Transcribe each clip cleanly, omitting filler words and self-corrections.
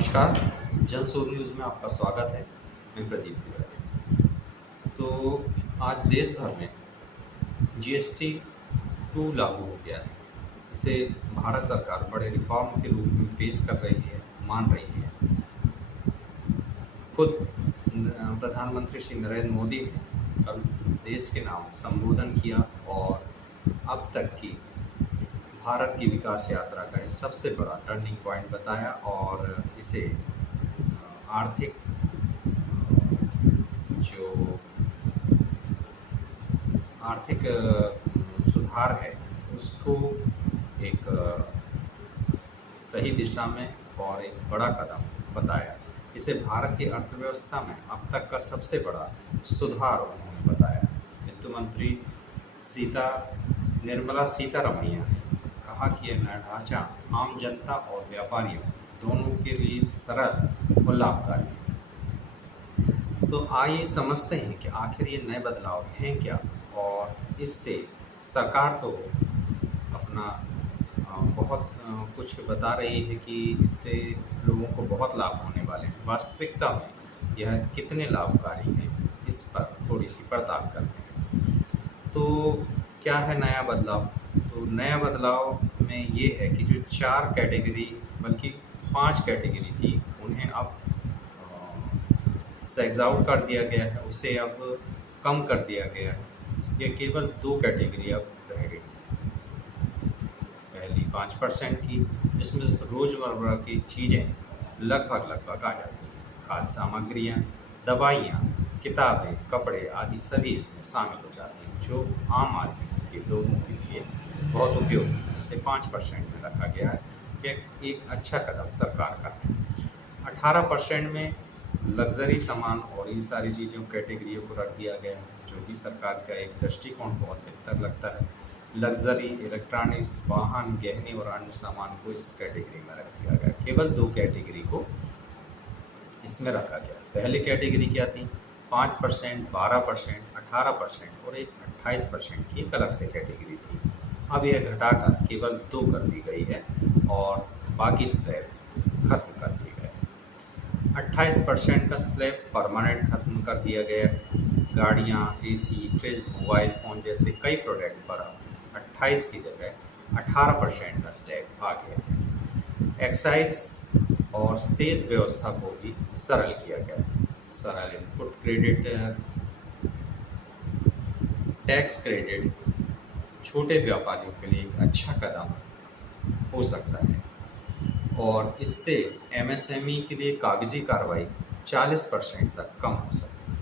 नमस्कार, जनशोध न्यूज़ में आपका स्वागत है। मैं प्रदीप तिवारी। तो आज देश भर में जीएसटी 2 लागू हो गया है। इसे भारत सरकार बड़े रिफॉर्म के रूप में पेश कर रही है, मान रही है। खुद प्रधानमंत्री श्री नरेंद्र मोदी ने कल देश के नाम संबोधन किया और अब तक की भारत की विकास यात्रा का ये सबसे बड़ा टर्निंग पॉइंट बताया और इसे आर्थिक जो आर्थिक सुधार है उसको एक सही दिशा में और एक बड़ा कदम बताया। इसे भारत की अर्थव्यवस्था में अब तक का सबसे बड़ा सुधार उन्होंने बताया। वित्त मंत्री निर्मला सीतारमैया ने कहा कि यह नया ढांचा आम जनता और व्यापारियों दोनों के लिए सरल और लाभकारी है। तो आइए समझते हैं कि आखिर ये नए बदलाव हैं क्या और इससे सरकार तो अपना बहुत कुछ बता रही है कि इससे लोगों को बहुत लाभ होने वाले हैं। वास्तविकता में यह कितने लाभकारी हैं, इस पर थोड़ी सी पड़ताल करते हैं। तो क्या है नया बदलाव? तो नया बदलाव में ये है कि जो 4 कैटेगरी बल्कि 5 कैटेगरी थी उन्हें अब सेग्स आउट कर दिया गया है, उसे अब कम कर दिया गया है। ये केवल 2 कैटेगरी अब रह गई। पहली 5% की, जिसमें रोज़मर्रा की चीज़ें लगभग आ जाती हैं। खाद्य सामग्रियाँ, दवाइयाँ, किताबें, कपड़े आदि सभी इसमें शामिल हो जाते हैं, जो आम आदमी के लोगों के लिए बहुत उपयोगी है, जिसे 5% में रखा गया है। यह एक अच्छा कदम सरकार का है। 18% में लग्जरी सामान और इन सारी चीज़ों कैटेगरियों को रख दिया गया है, जो भी सरकार का एक दृष्टिकोण बहुत बेहतर लगता है। लग्जरी, इलेक्ट्रॉनिक्स, वाहन, गहने और अन्य सामान को इस कैटेगरी में रख दिया गया। केवल 2 कैटेगरी को इसमें रखा गया। पहली कैटेगरी क्या थी? 5%, 12%, 18% और एक 28% की एक अलग से कैटेगरी थी। अब यह घटाकर केवल 2 कर दी गई है और बाकी स्लैब खत्म कर दिए गए। 28% का स्लैब परमानेंट खत्म कर दिया गया है। गाड़ियाँ, एसी, फ्रिज, मोबाइल फ़ोन जैसे कई प्रोडक्ट पर अब 28 की जगह 18% का स्लैब आ गया है। एक्साइज और सेस व्यवस्था को भी सरल किया गया है। सरल इनपुट क्रेडिट, टैक्स क्रेडिट छोटे व्यापारियों के लिए एक अच्छा कदम हो सकता है और इससे एमएसएमई के लिए कागजी कार्रवाई 40% तक कम हो सकती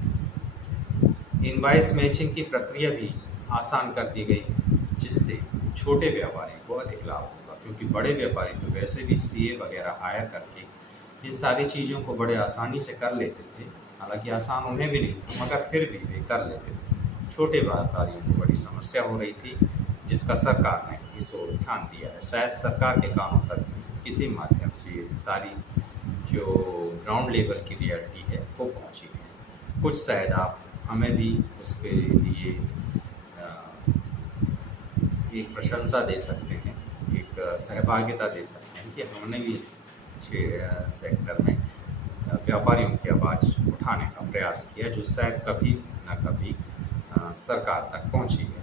है। इनवॉइस मैचिंग की प्रक्रिया भी आसान कर दी गई है, जिससे छोटे व्यापारियों को अधिक लाभ होगा, क्योंकि बड़े व्यापारी तो वैसे भी सीए वगैरह हायर करके इन सारी चीज़ों को बड़े आसानी से कर लेते थे। हालांकि आसान उन्हें भी नहीं था, मगर फिर भी वे कर लेते थे। छोटे व्यापारियों को बड़ी समस्या हो रही थी, जिसका सरकार ने इस ओर ध्यान दिया है। शायद सरकार के कानों तक किसी माध्यम से सारी जो ग्राउंड लेवल की रियलिटी है वो पहुंची है। कुछ शायद आप हमें भी उसके लिए एक प्रशंसा दे सकते हैं, एक सहभागिता दे सकते हैं कि हमने भी इस सेक्टर में व्यापारियों की आवाज़ उठाने का प्रयास किया, जो शायद कभी न कभी सरकार तक पहुंची है।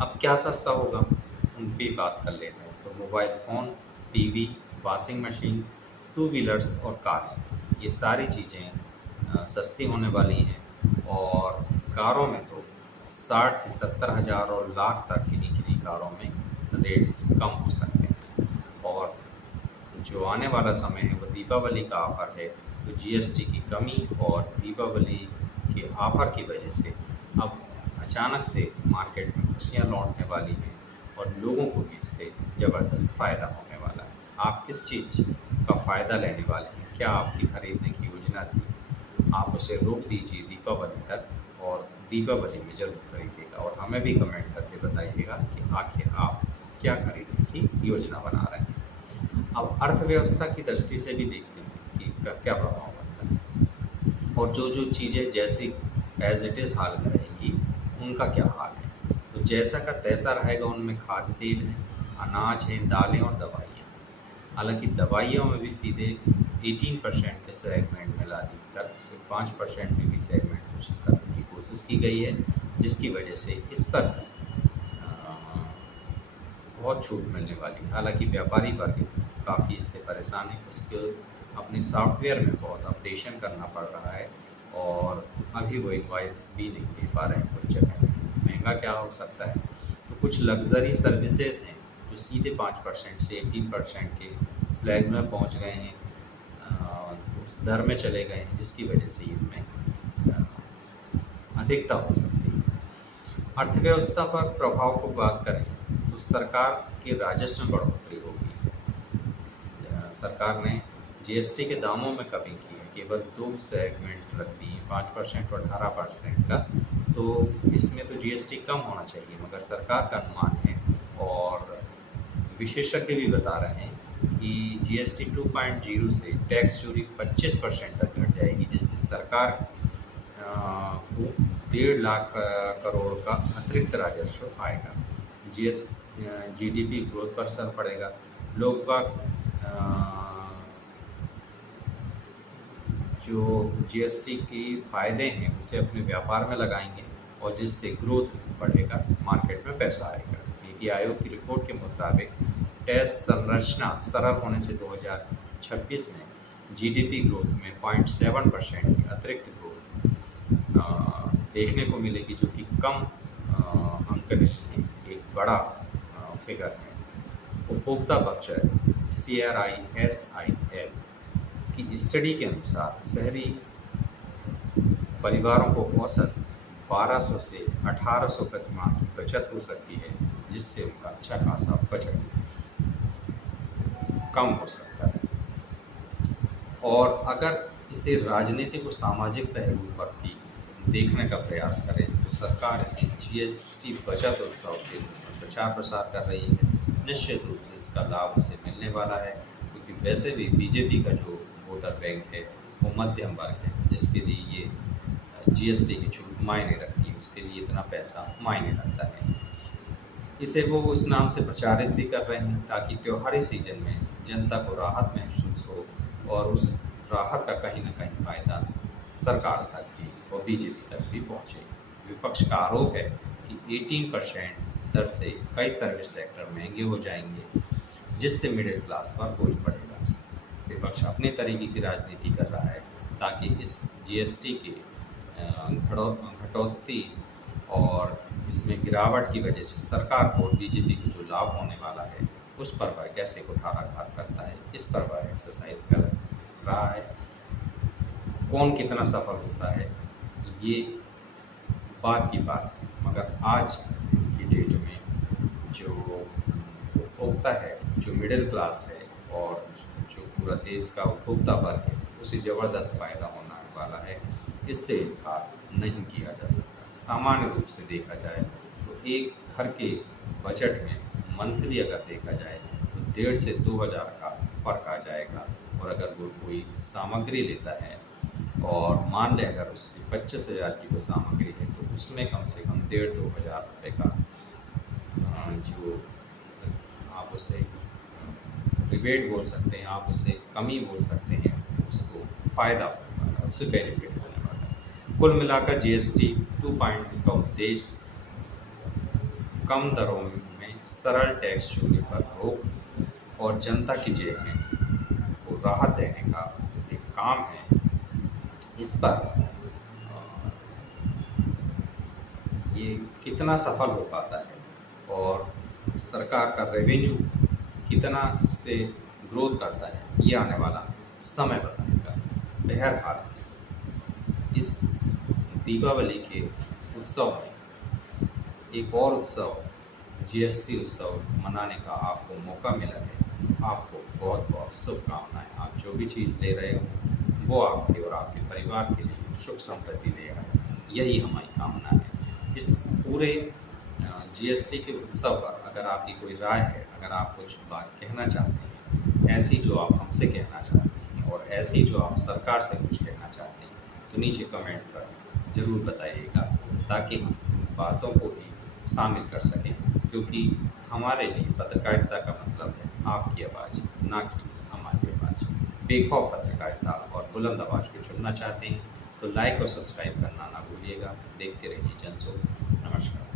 अब क्या सस्ता होगा, उन पर बात कर लेते हैं। तो mobile phone, TV, washing machine, 2 wheelers और कारें, ये सारी चीज़ें सस्ती होने वाली हैं। और कारों में तो 60 से 70 हज़ार और लाख तक किन्हीं कारों में रेट्स कम हो सकते हैं। और जो आने वाला समय है वो दीपावली का ऑफ़र है, तो जीएसटी की कमी और दीपावली के ऑफ़र की वजह से अब अचानक से मार्केट में खुशियाँ लौटने वाली हैं और लोगों को भी इससे ज़बरदस्त फ़ायदा होने वाला है। आप किस चीज़ का फ़ायदा लेने वाले हैं? क्या आपकी खरीदने की योजना थी? आप उसे रोक दीजिए दीपावली तक और दीपावली में ज़रूर खरीदिएगा और हमें भी कमेंट करके बताइएगा कि आखिर आप क्या खरीदने की योजना बना रहे हैं। अब अर्थव्यवस्था की दृष्टि से भी देखते हैं कि इसका क्या प्रभाव बनता है और जो चीज़ें जैसी एज इट इज़ हाल में रहेंगी उनका क्या हाल है। तो जैसा का तैसा रहेगा, उनमें खाद्य तेल है, अनाज है, दालें और दवाइयाँ। हालांकि दवाइयों में भी सीधे 18% के सेगमेंट में ला दी कर सिर्फ 5% में भी सेगमेंट कुछ करने की कोशिश की गई है, जिसकी वजह से इस पर बहुत छूट मिलने वाली है। हालांकि व्यापारी वर्ग काफ़ी इससे परेशान है, उसके अपने सॉफ्टवेयर में बहुत अपडेशन करना पड़ रहा है और अभी वो इनवॉइस भी नहीं दे पा रहे हैं कुछ जगह। महंगा क्या हो सकता है, तो कुछ लग्जरी सर्विसेज हैं जो सीधे 5% से 18% के स्लैब में पहुंच गए हैं, उस दर में चले गए हैं, जिसकी वजह से इनमें अधिकता हो सकती है। अर्थव्यवस्था पर प्रभाव को बात करें तो सरकार के राजस्व में बढ़ोतरी होगी। सरकार ने जीएसटी के दामों में कमी की है, केवल 2 सेगमेंट रख दी, 5% और 18% का। तो इसमें तो जीएसटी कम होना चाहिए, मगर सरकार का अनुमान है और विशेषज्ञ भी बता रहे हैं कि जीएसटी 2.0 से टैक्स चोरी 25% तक घट जाएगी, जिससे सरकार को 1.5 लाख करोड़ का अतिरिक्त राजस्व आएगा। जीडीपी ग्रोथ पर असर पड़ेगा। लोग जो जीएसटी के फ़ायदे हैं उसे अपने व्यापार में लगाएंगे और जिससे ग्रोथ बढ़ेगा, मार्केट में पैसा आएगा। नीति आयोग की रिपोर्ट के मुताबिक टैक्स संरचना सरल होने से 2026 में जीडीपी ग्रोथ में 0.7% की अतिरिक्त ग्रोथ देखने को मिलेगी, जो कि कम अंक नहीं है, एक बड़ा फिगर है। उपभोक्ता बचत CRISIL की स्टडी के अनुसार शहरी परिवारों को औसत 1200 से 1800 प्रति माह की बचत हो सकती है, जिससे उनका अच्छा खासा बजट कम हो सकता है। और अगर इसे राजनीतिक और सामाजिक पहलू पर भी देखने का प्रयास करें तो सरकार इसे जीएसटी बचत उत्सव के रूप में प्रचार प्रसार कर रही है। निश्चित रूप से इसका लाभ उसे मिलने वाला है, क्योंकि वैसे भी बीजेपी का जो वोटर बैंक है वो मध्यम वर्ग है, जिसके लिए ये जीएसटी की छूट मायने रखती है, उसके लिए इतना पैसा मायने रखता है। इसे वो इस नाम से प्रचारित भी कर रहे हैं ताकि त्योहारी सीजन में जनता को राहत महसूस हो और उस राहत का कहीं ना कहीं फ़ायदा सरकार तक भी और बीजेपी तक भी पहुँचे। विपक्ष का आरोप है कि 18% दर से कई सर्विस सेक्टर महंगे हो जाएंगे, जिससे मिडिल क्लास पर बोझ पड़ेगा। विपक्ष अपने तरीके की राजनीति कर रहा है ताकि इस जीएसटी के घटौती और इसमें गिरावट की वजह से सरकार को बीजेपी को जो लाभ होने वाला है उस पर वह कैसे कुठाराघात करता है, इस पर वह एक्सरसाइज कर रहा है। कौन कितना सफल होता है ये बात की बात है, मगर आज की डेट में जो उपभोक्ता है, जो मिडिल क्लास है और जो पूरा देश का उपभोक्ता वर्ग है, उसे ज़बरदस्त फ़ायदा होने वाला है। इससे इनकार नहीं किया जा सकता। सामान्य रूप से देखा जाए तो एक घर के बजट में मंथली अगर देखा जाए तो 1,500 से 2,000 का फ़र्क आ जाएगा। और अगर वो कोई सामग्री लेता है और मान लें अगर उसकी 25,000 की वो सामग्री है तो उसमें कम से कम 1,500-2,000 रुपये का जो आप उसे रिबेट बोल सकते हैं, आप उसे कमी बोल सकते हैं, उसको फ़ायदा होने वाला है, उससे बेनिफिट होने वाला है। कुल मिलाकर जीएसटी 2.0 का उद्देश्य कम दरों में सरल टैक्स चोरी पर रोक और जनता की जेब में को राहत देने का एक काम है। इस पर ये कितना सफल हो पाता है और सरकार का रेवेन्यू कितना इससे ग्रोथ करता है, ये आने वाला समय बताएगा। बहरहाल इस दीपावली के उत्सव में एक और उत्सव जीएसटी उत्सव मनाने का आपको मौका मिला है। आपको बहुत बहुत शुभकामनाएं। आप जो भी चीज़ ले रहे हो वो आपके और आपके परिवार के लिए सुख समृद्धि ले आए, यही हमारी कामना है। इस पूरे जीएसटी के उत्सव पर अगर आपकी कोई राय है, अगर आप कुछ बात कहना चाहते हैं, ऐसी जो आप हमसे कहना चाहते हैं और ऐसी जो आप सरकार से कुछ कहना चाहते हैं, तो नीचे कमेंट पर ज़रूर बताइएगा ताकि हम बातों को भी शामिल कर सकें, क्योंकि हमारे लिए पत्रकारिता का मतलब है आपकी आवाज़, ना कि बेखौफ पत्रकारिता और बुलंद आवाज़ को चुनना चाहते हैं तो लाइक और सब्सक्राइब करना ना भूलिएगा। देखते रहिए जनसुख। नमस्कार।